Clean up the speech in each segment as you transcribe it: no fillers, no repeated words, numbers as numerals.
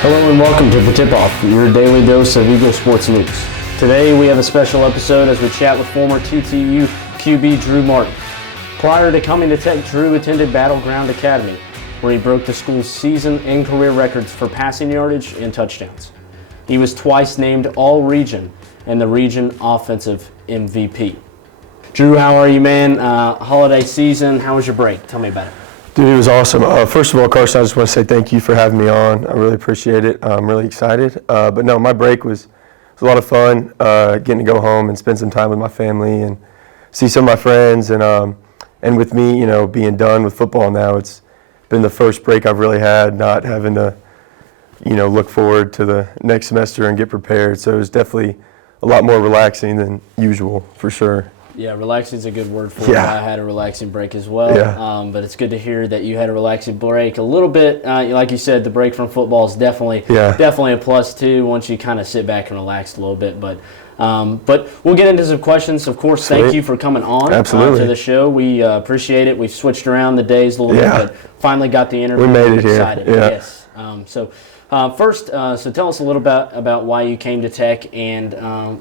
Hello and welcome to The Tip-Off, your daily dose of Eagle Sports News. Today we have a special episode as we chat with former TTU QB Drew Martin. Prior to coming to Tech, Drew attended Battleground Academy, where he broke the school's season and career records for passing yardage and touchdowns. He was twice named All-Region and the Region Offensive MVP. Drew, how are you, man? Holiday season, how was your break? Tell me about it. Dude, it was awesome. First of all, Carson, I just want to say thank you for having me on. I really appreciate it. I'm really excited. But no, my break was a lot of fun, getting to go home and spend some time with my family and see some of my friends. And with me, being done with football now, it's been the first break I've really had, not having to, look forward to the next semester and get prepared. So it was definitely a lot more relaxing than usual, for sure. Yeah, relaxing is a good word for it. I had a relaxing break as well. Yeah. But it's good to hear that you had a relaxing break. A little bit, like you said, the break from football is definitely a plus too once you kind of sit back and relax a little bit. But we'll get into some questions. Of course, thank you for coming on to the show. We appreciate it. We've switched around the days a little bit, but finally got the interview. We made it excited. here. Yeah. Yes. First, tell us a little about why you came to Tech and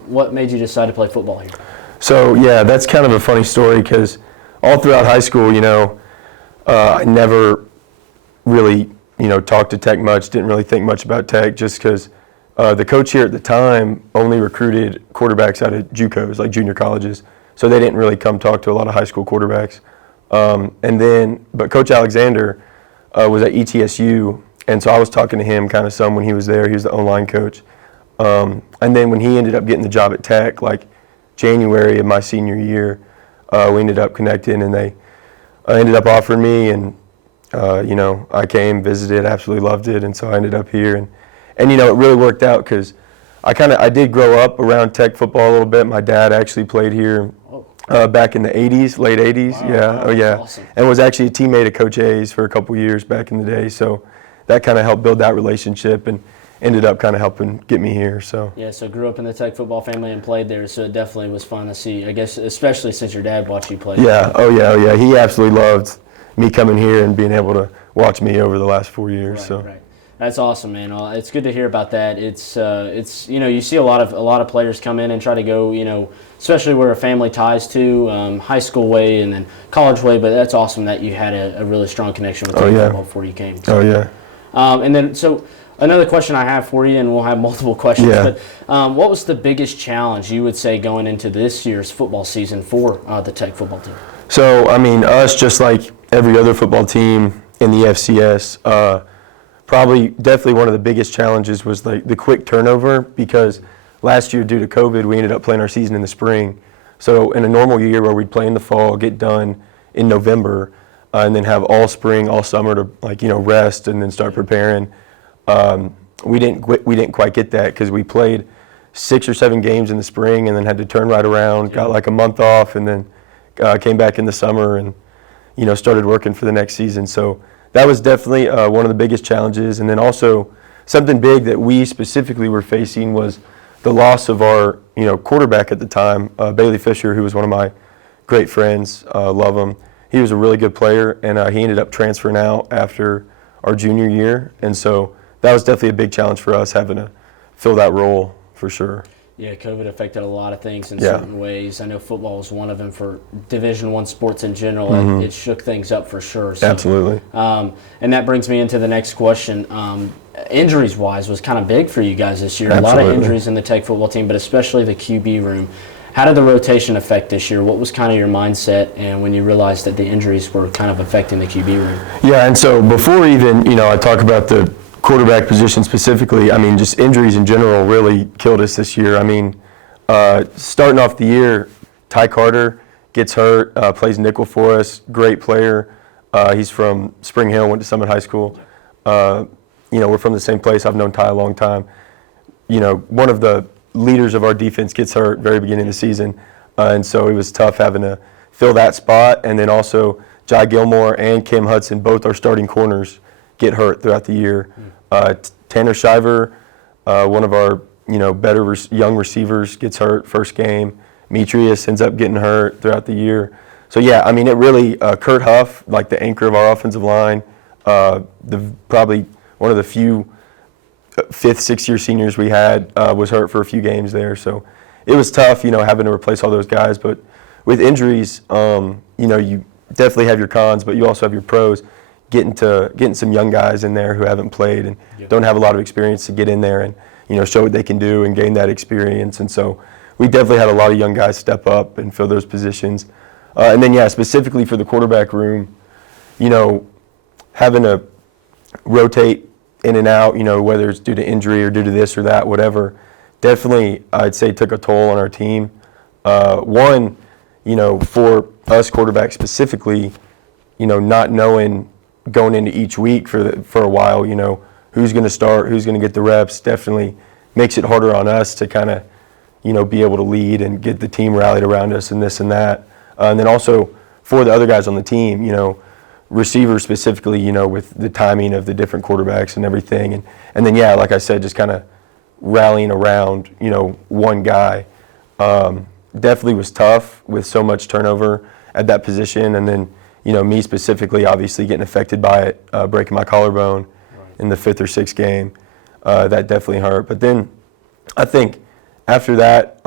what made you decide to play football here. So, that's kind of a funny story because all throughout high school, I never really, talked to Tech much, didn't really think much about Tech just because the coach here at the time only recruited quarterbacks out of JUCOs, like junior colleges. So they didn't really come talk to a lot of high school quarterbacks. But Coach Alexander was at ETSU, and so I was talking to him kind of some when he was there. He was the O-line coach. And then when he ended up getting the job at Tech, like January of my senior year, we ended up connecting, and they ended up offering me, and I came, visited, absolutely loved it, and so I ended up here, and it really worked out because I did grow up around Tech football a little bit. My dad actually played here back in the 80s, late 80s. Wow, awesome. And was actually a teammate of Coach A's for a couple years back in the day, so that kind of helped build that relationship and ended up kind of helping get me here. So grew up in the Tech football family and played there, so it definitely was fun to see, I guess, especially since your dad watched you play. Yeah. He absolutely loved me coming here and being able to watch me over the last 4 years. Right. That's awesome, man. It's good to hear about that. It's you see a lot of players come in and try to go, especially where a family ties to, high school way and then college way. But that's awesome that you had a really strong connection with football before you came. So. So another question I have for you, and we'll have multiple questions. But what was the biggest challenge you would say going into this year's football season for the Tech football team? So us, just like every other football team in the FCS. Definitely one of the biggest challenges was the quick turnover because last year due to COVID we ended up playing our season in the spring. So in a normal year where we'd play in the fall, get done in November, and then have all spring, all summer to rest and then start preparing. We didn't quite get that because we played 6 or 7 games in the spring and then had to turn right around, got like a month off, and then came back in the summer and started working for the next season. So that was definitely one of the biggest challenges. And then also something big that we specifically were facing was the loss of our quarterback at the time, Bailey Fisher, who was one of my great friends. Love him. He was a really good player, and he ended up transferring out after our junior year. And so that was definitely a big challenge for us, having to fill that role for sure. Yeah, COVID affected a lot of things in certain ways. I know football was one of them for Division I sports in general, and it shook things up for sure. So, absolutely. And that brings me into the next question. Injuries-wise was kind of big for you guys this year. Absolutely. A lot of injuries in the Tech football team, but especially the QB room. How did the rotation affect this year? What was kind of your mindset and when you realized that the injuries were kind of affecting the QB room? Yeah, and so before even, I talk about the quarterback position specifically, just injuries in general really killed us this year. Starting off the year, Ty Carter gets hurt, plays nickel for us, great player. He's from Spring Hill, went to Summit High School. We're from the same place. I've known Ty a long time. One of the leaders of our defense gets hurt very beginning of the season, and so it was tough having to fill that spot. And then also Jai Gilmore and Cam Hudson, both our starting corners, get hurt throughout the year. Tanner Shiver, one of our better young receivers, gets hurt first game. Metrius ends up getting hurt throughout the year. So it really Kurt Huff, like the anchor of our offensive line, probably one of the few fifth, sixth-year seniors we had was hurt for a few games there. So it was tough, having to replace all those guys. But with injuries, you definitely have your cons, but you also have your pros. Getting some young guys in there who haven't played and don't have a lot of experience to get in there and show what they can do and gain that experience. And so we definitely had a lot of young guys step up and fill those positions. And then specifically for the quarterback room, having to rotate in and out, whether it's due to injury or due to this or that, whatever, definitely I'd say took a toll on our team. One, for us quarterbacks specifically, not knowing going into each week for a while, who's going to start, who's going to get the reps, definitely makes it harder on us to kind of, be able to lead and get the team rallied around us and this and that. And then also for the other guys on the team, receivers specifically, with the timing of the different quarterbacks and everything. And then, like I said, just kind of rallying around, one guy. Definitely was tough with so much turnover at that position. And then, me specifically, obviously getting affected by it, breaking my collarbone in the 5th or 6th game. That definitely hurt. But then I think after that,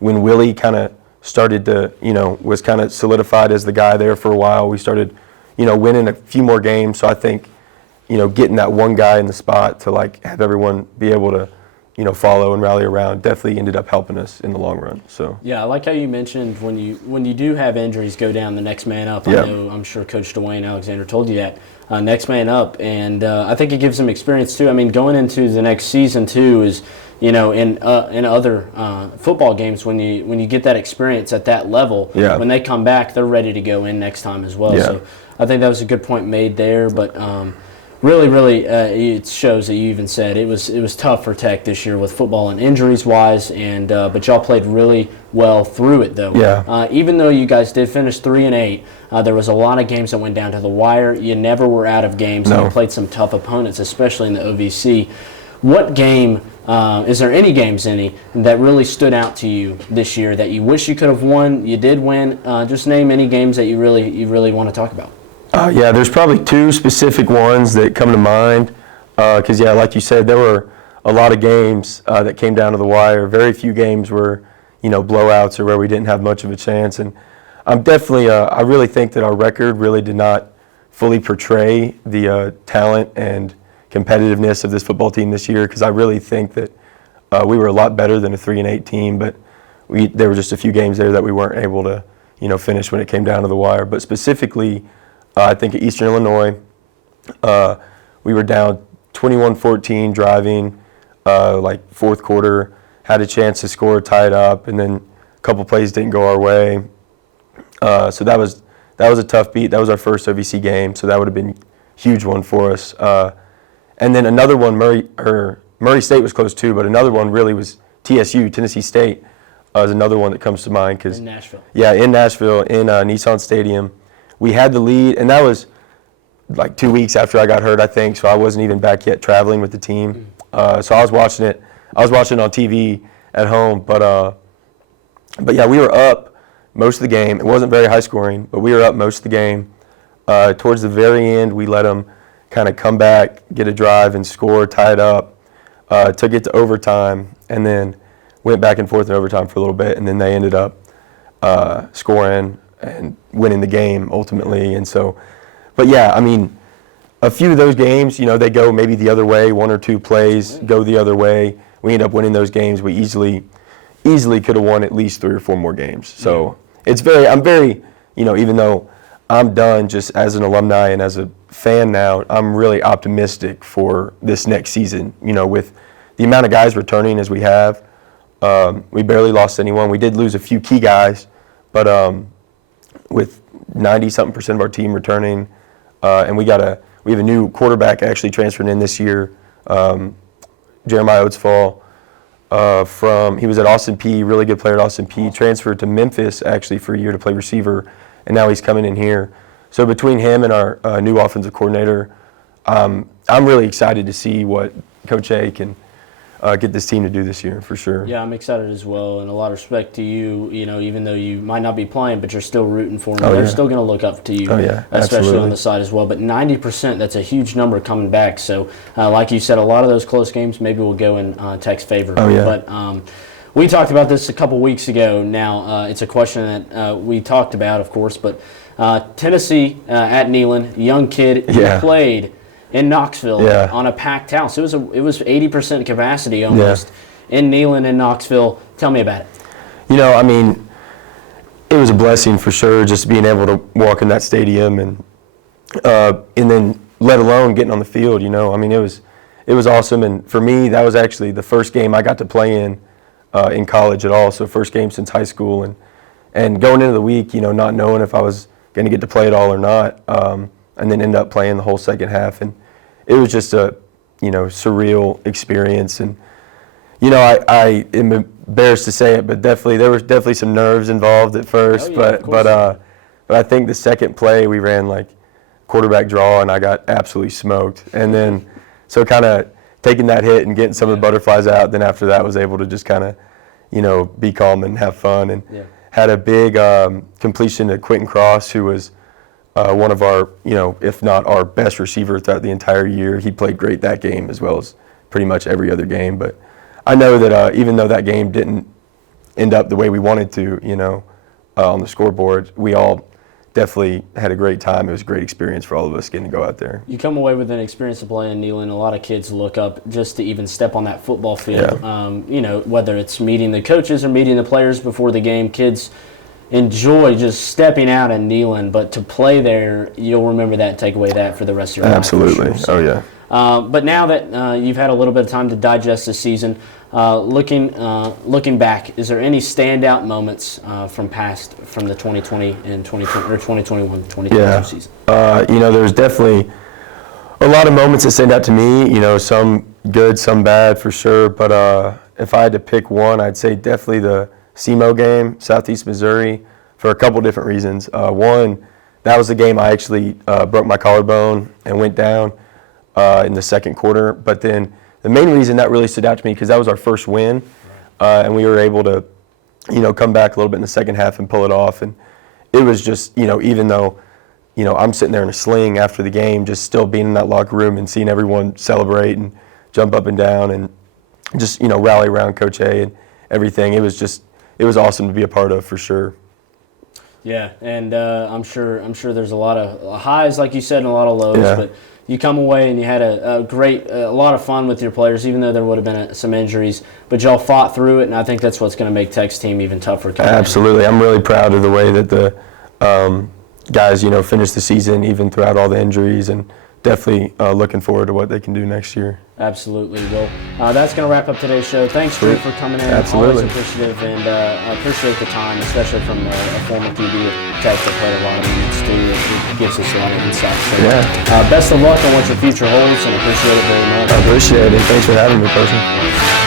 when Willie kind of started to, was kind of solidified as the guy there for a while, we started, winning a few more games. So I think, getting that one guy in the spot to have everyone be able to, follow and rally around definitely ended up helping us in the long run. So yeah, I like how you mentioned when you do have injuries, go down the next man up. Yeah. I'm sure Coach Dwayne Alexander told you that. Next man up, and I think it gives them experience too. I mean, going into the next season too is, in other football games when you get that experience at that level, when they come back, they're ready to go in next time as well. Yeah. So I think that was a good point made there, but. Really, it shows that you even said it was tough for Tech this year with football and injuries wise, and but y'all played really well through it though. Yeah. Even though you guys did finish 3-8, there was a lot of games that went down to the wire. You never were out of games. No. And you played some tough opponents, especially in the OVC. What game? Is there any games that really stood out to you this year that you wish you could have won? You did win. Just name any games that you really want to talk about. There's probably two specific ones that come to mind because, like you said, there were a lot of games that came down to the wire. Very few games were, blowouts or where we didn't have much of a chance. And I'm definitely, I really think that our record really did not fully portray the talent and competitiveness of this football team this year because I really think that we were a lot better than a 3-8 team, but there were just a few games there that we weren't able to, finish when it came down to the wire. But specifically, I think at Eastern Illinois, we were down 21-14 driving, fourth quarter, had a chance to score, tie it up, and then a couple plays didn't go our way. So that was a tough beat. That was our first OVC game, so that would have been a huge one for us. And then another one, Murray State was close too, but another one really was TSU, Tennessee State, is another one that comes to mind. In Nashville. Yeah, in Nashville, in Nissan Stadium. We had the lead, and that was 2 weeks after I got hurt, I think, so I wasn't even back yet traveling with the team. So I was watching it. I was watching it on TV at home, but we were up most of the game. It wasn't very high scoring, but we were up most of the game. Towards the very end, we let them kind of come back, get a drive, and score, tie it up, took it to overtime, and then went back and forth in overtime for a little bit, and then they ended up scoring and winning the game ultimately. And so, but a few of those games, they go maybe the other way, one or two plays go the other way. We end up winning those games. We easily could have won at least 3 or 4 more games. So I'm very, even though I'm done just as an alumni and as a fan now, I'm really optimistic for this next season, with the amount of guys returning as we have. We barely lost anyone. We did lose a few key guys, but with 90-something% of our team returning, and we have a new quarterback actually transferring in this year, Jeremiah Oatsfall, he was at Austin P, really good player at Austin P, transferred to Memphis actually for a year to play receiver, and now he's coming in here. So between him and our new offensive coordinator, I'm really excited to see what Coach A can get this team to do this year, for sure. Yeah, I'm excited as well, and a lot of respect to you. You know, even though you might not be playing, but you're still rooting for them. Oh, They're yeah. still going to look up to you, Oh, yeah, especially absolutely. on the side as well. But 90%, that's a huge number coming back. So, like you said, a lot of those close games maybe will go in Tech's favor. Oh, yeah. But we talked about this a couple weeks ago. Now, it's a question that we talked about, of course, but Tennessee at Neyland, young kid, Yeah. he played in Knoxville Yeah. on a packed house. It was 80% capacity almost. In Neyland in Knoxville. Tell me about it. You know, I mean, it was a blessing for sure, just being able to walk in that stadium and then let alone getting on the field. You know, I mean, it was awesome, and for me, that was actually the first game I got to play in college at all. So first game since high school, and going into the week, you know, not knowing if I was going to get to play at all or not, and then end up playing the whole second half, and it was just a surreal experience. And you know, I am embarrassed to say it, but there was definitely some nerves involved at first. Oh, yeah, but I think the second play we ran like quarterback draw, and I got absolutely smoked. And then so kind of taking that hit and getting some of the butterflies out. Then after that, was able to just kind of be calm and have fun. And had a big completion to Quentin Cross, who was one of our if not our best receiver throughout the entire year. He played great that game as well as pretty much every other game, but I know that even though that game didn't end up the way we wanted to, on the scoreboard, we all definitely had a great time. It was a great experience for all of us getting to go out there. You come away with an experience of playing in Neyland. A lot of kids look up just to even step on that football field. Yeah. Whether it's meeting the coaches or meeting the players before the game, kids enjoy just stepping out in Neyland. But to play there, you'll remember that and take away that for the rest of your life. Absolutely. For sure. Oh, yeah. But now that you've had a little bit of time to digest this season, looking back, is there any standout moments from the 2020 and 2020 or 2021, 2022 season? There's definitely a lot of moments that stand out to me. Some good, some bad for sure. But if I had to pick one, I'd say definitely the SEMO game, Southeast Missouri, for a couple different reasons. One, that was the game I actually broke my collarbone and went down in the second quarter. But then the main reason that really stood out to me, because that was our first win, and we were able to, come back a little bit in the second half and pull it off. And it was just, even though, I'm sitting there in a sling after the game, just still being in that locker room and seeing everyone celebrate and jump up and down and just, rally around Coach A and everything. It was awesome to be a part of, for sure. Yeah, and I'm sure there's a lot of highs, like you said, and a lot of lows. Yeah. But you come away and you had a lot of fun with your players, even though there would have been some injuries. But y'all fought through it, and I think that's what's going to make Tech's team even tougher. Absolutely, I'm really proud of the way that the guys, finished the season, even throughout all the injuries, and definitely looking forward to what they can do next year. Absolutely. Well, that's going to wrap up today's show. Thanks, Drew, for coming in. Absolutely. Always appreciative, and I appreciate the time, especially from a former QB of Tech that played a lot of minutes, too. It gives us a lot of insight. So, yeah. Best of luck on what your future holds, and appreciate it very much. I appreciate it. Thanks for having me, Carson.